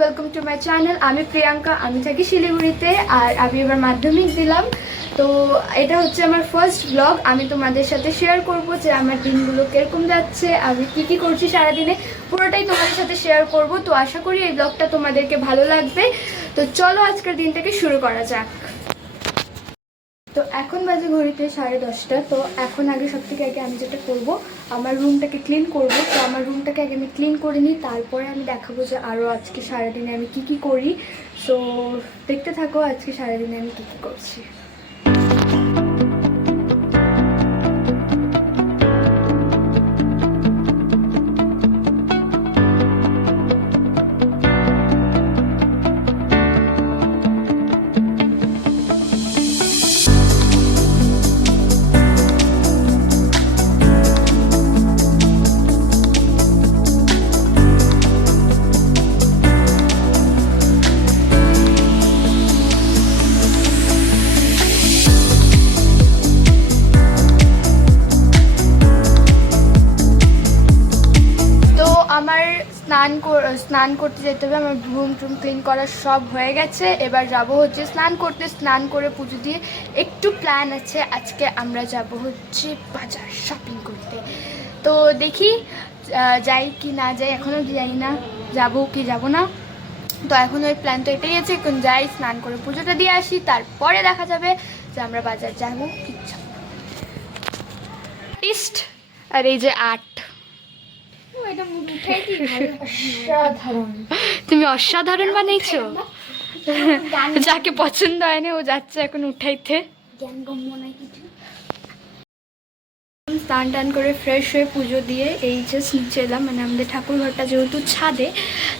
Welcome to my channel. আমি প্রিয়াঙ্কা, আমি থাকি শিলিগুড়িতে আর আমি এবার মাধ্যমিক দিলাম। তো এটা হচ্ছে আমার ফার্স্ট ব্লগ। আমি তোমাদের সাথে শেয়ার করব যে আমার দিনগুলো কীরকম যাচ্ছে, আমি কি করছি সারাদিনে, পুরোটাই তোমাদের সাথে শেয়ার করব। তো আশা করি এই ব্লগটা তোমাদেরকে ভালো লাগবে। তো চলো আজকের দিনটাকে শুরু করা যাক। তো এখন বাজে ঘড়িতে 10:30। তো এখন আগে সব থেকে আগে আমি যেটা করব, আমার রুমটাকে ক্লিন করব। তো আমার রুমটাকে আগে আমি ক্লিন করে নিই, তারপরে আমি দেখাবো যে আরও আজকে সারাদিনে আমি কি করি। সো দেখতে থাকো আজকে সারাদিনে আমি কি করছি। আমার স্নান করতে যেতে হবে। আমার রুম ক্লিন করা সব হয়ে গেছে। এবার যাব হচ্ছে স্নান করতে। স্নান করে পুজো দিয়ে একটু প্ল্যান আছে, আজকে আমরা যাব হচ্ছে বাজার শপিং করতে। তো দেখি যাই কি না যাই, এখনও জানি না যাবো কি যাব না। তো এখন ওই প্ল্যান তো এটাই আছে, এখন যাই স্নান করে পুজোটা দিয়ে আসি, তারপরে দেখা যাবে যে আমরা বাজার যাবো কি যাবো। আর এই যে তুমি অসাধারণ বানিয়েছো। যাকে পছন্দ হয় না ও যাচ্ছে এখন উঠাইতে। স্নান টান করে ফ্রেশ হয়ে পুজো দিয়ে এই জাস্ট নিচে এলাম। মানে আমাদের ঠাকুর ঘরটা যেহেতু ছাদে,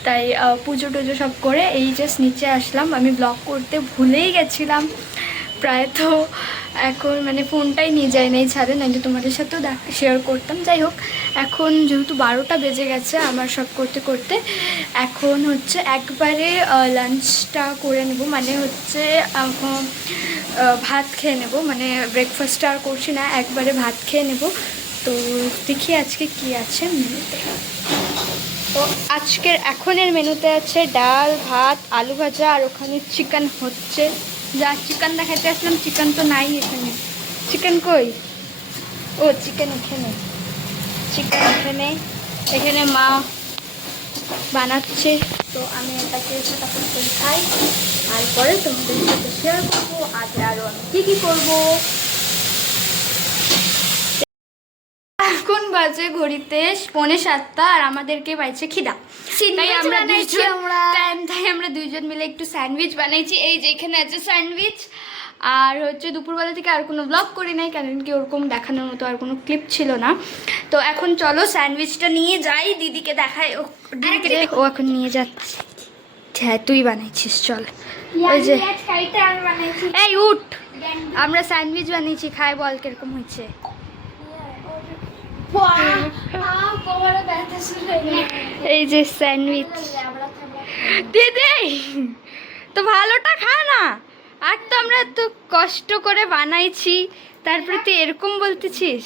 তাই পুজো টুজো সব করে এই জাস্ট নিচে আসলাম। আমি ব্লগ করতে ভুলেই গেছিলাম প্রায়। তো এখন মানে ফোনটাই নিয়ে যাই না এই ছাদে, নাইলে তোমাদের সাথেও শেয়ার করতাম। যাই হোক, এখন যেহেতু 12টা বেজে গেছে আমার সব করতে করতে, এখন হচ্ছে একবারে লাঞ্চটা করে নেব। মানে হচ্ছে ভাত খেয়ে নেব, মানে ব্রেকফাস্টটা আর করছি না, একবারে ভাত খেয়ে নেব। তো দেখি আজকে কি আছে মেনুতে। তো আজকের এখনের মেনুতে আছে ডাল, ভাত, আলু ভাজা, আর ওখানে চিকেন হচ্ছে। যা চিকেন দেখাতে আসলাম, চিকেন তো নাই এখানে। চিকেন কই? ও চিকেন এখানে, চিকেন এখানে মা বানাচ্ছে। তো আমি এটাকে ফটাফট করে খাই, তারপরে তোমাদের সাথে শেয়ার করবো আরও আমি কি করবো। এখন বাজে ঘড়িতে 6:45 আর আমাদেরকে পাইছে খিদা। তাই আমরা দুইজন মিলে একটু স্যান্ডউইচ বানাইছি। এই যে এখানে আছে স্যান্ডউইচ। আর হচ্ছে দুপুরবেলা থেকে আর কোনো ব্লগ করি নাই, কারণ কি ওরকম দেখানোর মতো আর কোনো ক্লিপ ছিল না। তো এখন চলো স্যান্ডউইচটা নিয়ে যাই, দিদিকে দেখাই। ও এখন নিয়ে যাচ্ছে। হ্যাঁ তুই বানাইছিস, চল। ওই যে এই উঠ, আমরা স্যান্ডউইচ বানিয়েছি, খাই বল কিরকম হয়েছে। এই যে স্যান্ডউইচ দিদি, তো ভালোটা খা না। আর তো আমরা তো কষ্ট করে বানাইছি, তারপরে তুই এরকম বলতেছিস।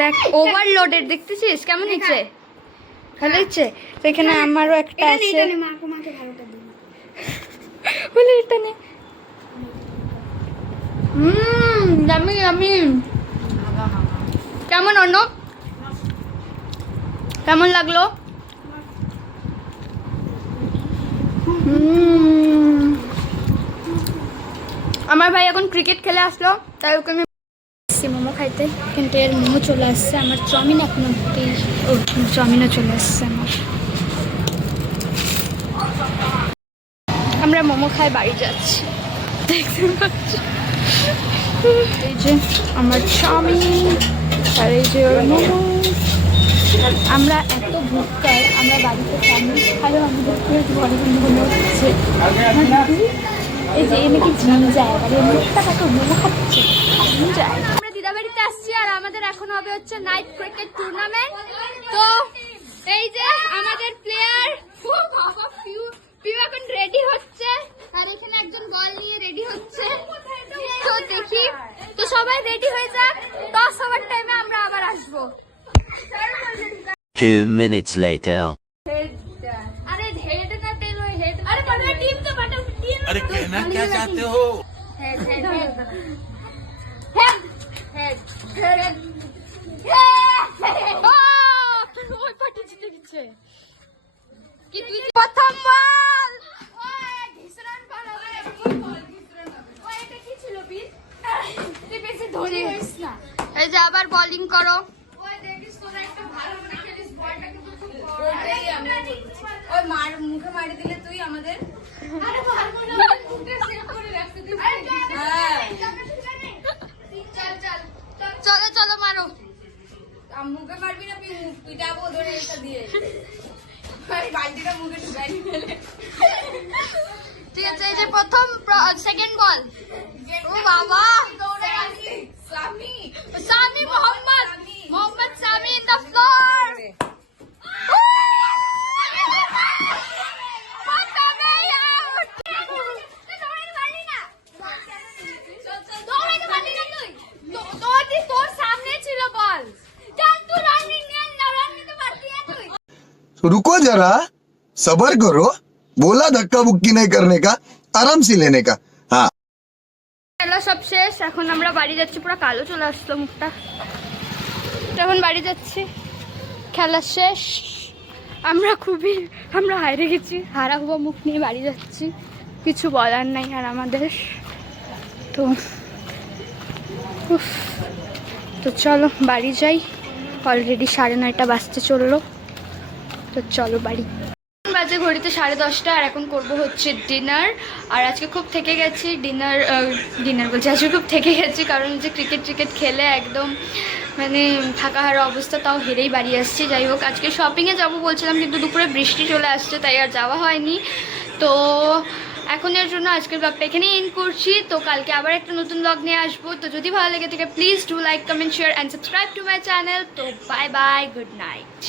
দেখ ওভারলোডেড, দেখতেছিস কেমন হয়েছে? ভালো হয়েছে। তো এখানে আমারও একটা আছে। বলে এটা নে। দামি দামি। কেমন অর্ণব, কেমন লাগলো? আমার ভাই এখন ক্রিকেট খেলে আসলো, তাই ওকে আমি মোমো খাইতে। কিন্তু এর মোমো চলে আসছে, আমার চাউমিন এখনো চাউমিনও চলে আসছে আমার। আমরা মোমো খাই বাড়ি যাচ্ছি, দেখতে পাচ্ছি। এই যে আমার চাউমিন আর এই যে ওর মোমো। আমরা এত ভুক্কার, আমরা বাড়িতে স্যান্ডউইচ খাইও আমাদের ঘরে মনে হচ্ছে এই যে এমনি কি জিম যায়, আর এমনিটা তাকে মোমো খাচ্ছে জিম যায়। আমরা দিদাবাড়িতে আসছি আর আমাদের এখন হবে হচ্ছে নাইট ক্রিকেট টুর্নামেন্ট। তো এই যে আমাদের প্লেয়ার পিউ এখন রেডি হচ্ছে, আর এখানে একজন বল নিয়ে রেডি হচ্ছে। তো দেখি, তো সবাই রেডি হয়ে যাক, 10 ওভার টাইমে আমরা আবার আসবো। 2 minutes later. कहना क्या चाहते हो? ওই পার্টি জিতে গেছে কি তুই প্রথম বল ওই ঘিসরান পালা ওই এটা কি ছিল বীর তুই বেশি ধরে হইস না এই যে আবার বোলিং করো ওই দেখিস তোরা একটা ভালো করে খেলিস বলটা কিন্তু খুব বড় ওই আমি ওই মার মুখে মারি দিলে তুই আমাদের আরে মারবো না মুখে সেভ করে রাখতে দিস হ্যাঁ চল চলো চলো মারো মুখে মারবি না তুই যাবো ধরে এটা দিয়ে বালতিটা মুখে ঢুকাই ফেলে ঠিক আছে এই যে প্রথম সেকেন্ড বল ও বাবা Shami Shami Mohammad Shami in the floor তোর সামনে ছিল বল रुको जरा सबर करो बोला धक्का बुक्की नहीं करने का आराम से लेने का हाँ খেলা সব শেষ এখন আমরা বাড়ি যাচ্ছি পুরো কালো চলে আসলো মুখটা এখন বাড়ি যাচ্ছি খেলা শেষ আমরা হারিয়ে গেছি হারাবো মুখ নিয়ে বাড়ি যাচ্ছি কিছু বলার নাই আর আমাদের তো তো চলো বাড়ি যাই অলরেডি 9:30 বাজতে চললো তো চলো বাড়ি বাজে ঘড়িতে 10:30 আর এখন করব হচ্ছে ডিনার আর আজকে খুব থেকে গেছি ডিনার বলছি আজকে খুব থেকে গেছি কারণ যে ক্রিকেট খেলে একদম মানে থাকা হারা অবস্থা তাও হেরেই বাড়ি আসছি যাই হোক আজকে শপিংয়ে যাবো বলছিলাম কিন্তু দুপুরে বৃষ্টি চলে আসছে তাই আর যাওয়া হয়নি তো এখন এর জন্য আজকের ব্লগটা এখানেই এন্ড করছি তো কালকে আবার একটা নতুন ব্লগ নিয়ে আসবো তো যদি ভালো লেগে থাকে please do like comment share and subscribe to my channel তো বাই বাই গুড নাইট